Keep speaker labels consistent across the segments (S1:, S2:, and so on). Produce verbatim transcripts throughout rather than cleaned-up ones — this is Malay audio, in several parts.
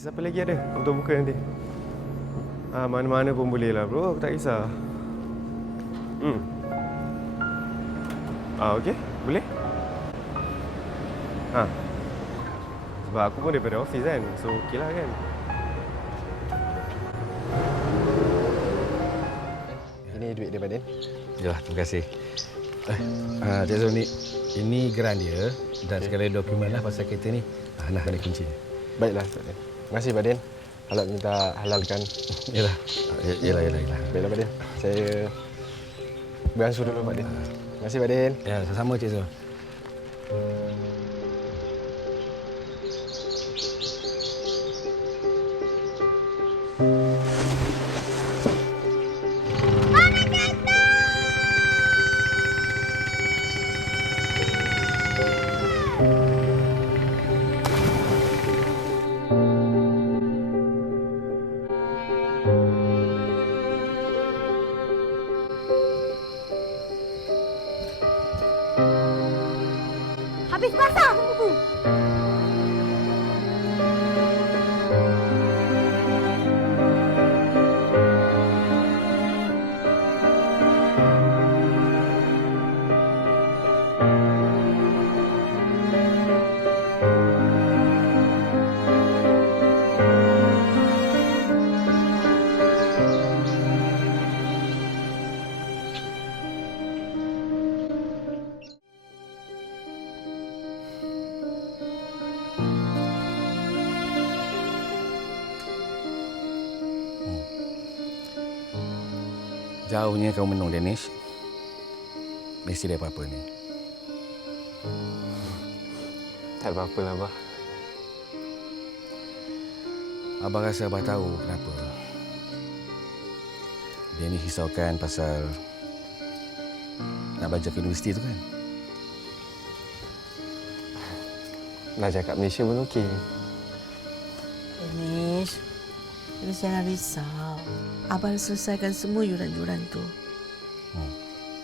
S1: Siapa lagi ada untuk buka nanti? Ah, mana-mana pun boleh lah bro, aku tak kisah. Hmm. Ah, okey, boleh? Ha. Sebab aku pun daripada office kan, so okey lah kan.
S2: Ini duit dia, Badin.
S3: Ya, terima kasih. Eh, uh, Cik Zul, ni, ini geran dia dan okay. Segala dokumen lah pasal kereta ni. Ah, nah, ada kunci.
S2: Baiklah, Badin. Terima kasih, Badin. Halal minta halalkan.
S3: Yalah. Yalah, yalah, yalah.
S2: Baiklah, Badin. Saya beransur dulu, Badin. Terima kasih, Badin.
S3: Ya, sama-sama, Cik Zul.
S4: Habis basah buku.
S3: Jauhnya kau menung, Danish. Mesti ada apa-apa ni.
S2: Tak ada apa-apa lah, Abah.
S3: Abah rasa Abah tahu kenapa. Danish risaukan pasal nak belajar ke universiti tu kan?
S2: Belajar kat Malaysia pun okey.
S5: Danish, Danish jangan risau. Abang selesaikan semua yuran-yuran tu.
S3: Hmm.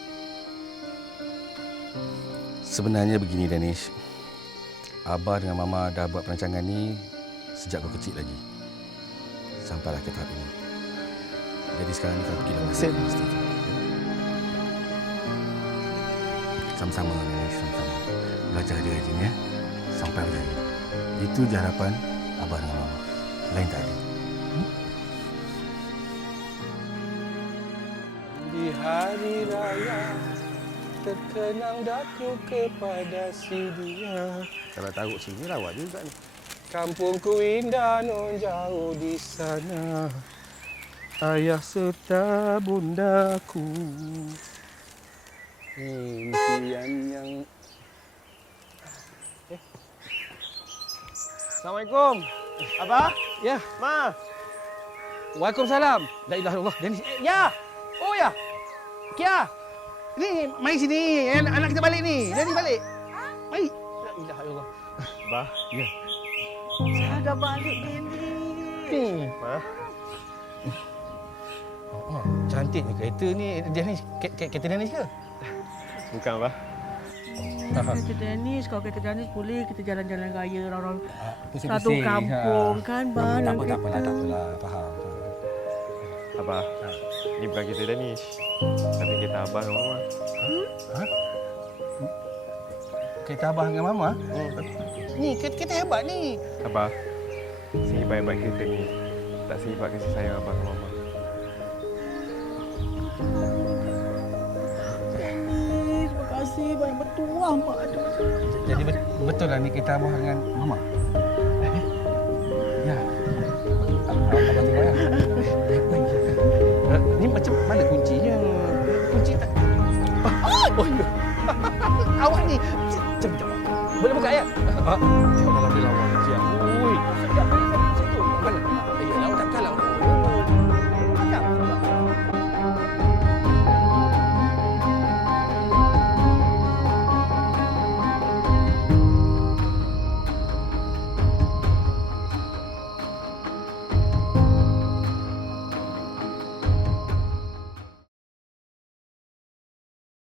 S3: Sebenarnya begini, Danish. Abah dengan Mama dah buat perancangan ni sejak kau kecil lagi. Sampailah ke tahap ini. Jadi sekarang ni kau pergilah masuk universiti tu. Sama-sama, Danish. Sama-sama. Belajar rajin-rajin, ya. Sampai berjaya. Itu je harapan Abah dengan Mama. Lain tak ada.
S6: Di hari raya terkenang daku kepada si dia.
S3: Kalau taruh sini lawak juga ni.
S6: Kampungku indah non jauh di sana. Ayah serta bundaku. Impian yang
S1: eh. Assalamualaikum. Abah?
S6: Ya,
S1: Ma.
S6: Waalaikumsalam. La ilaha illallah. Danish. Eh, ya. Oh ya. Kia. Ni, mari sini. Anak, anak kita balik ni. Jadi balik. Mari. La ilaha illallah.
S1: Abah.
S6: Ya.
S5: Saya dah balik, Danish.
S6: Ni.
S1: Ma.
S6: Oh, oh, cantiknya kereta ni. Danish, ke- ke- kereta Danish ke?
S1: Bukan, Abah.
S5: Kereta Danish, kalau kereta Danish boleh kita jalan-jalan raya orang
S3: Pusing-pusing.
S5: satu kampung kan, Bang.
S3: Tak apa, tak apalah, tak apalah. Faham.
S1: Abah, ni bukan kereta Danish. Tapi kereta Abah dengan Mama.
S6: Ha? Kereta Abah dengan Mama?
S1: Hmm.
S6: Ni, kereta, kereta hebat ni.
S1: Abah, sehebat-hebat kereta ni tak sehebat kasih sayang Abah dengan Mama.
S5: Terima kasih banyak bertuah, Mak.
S6: Jadi betul lah ni kereta Abah dengan Mama? Ya. Abah tengok ya. Ni macam mana kuncinya? Kunci tak... Oh, ya. Awak ni... Jom, jom. Boleh buka ya? Ah, tengok dalam dia lawan.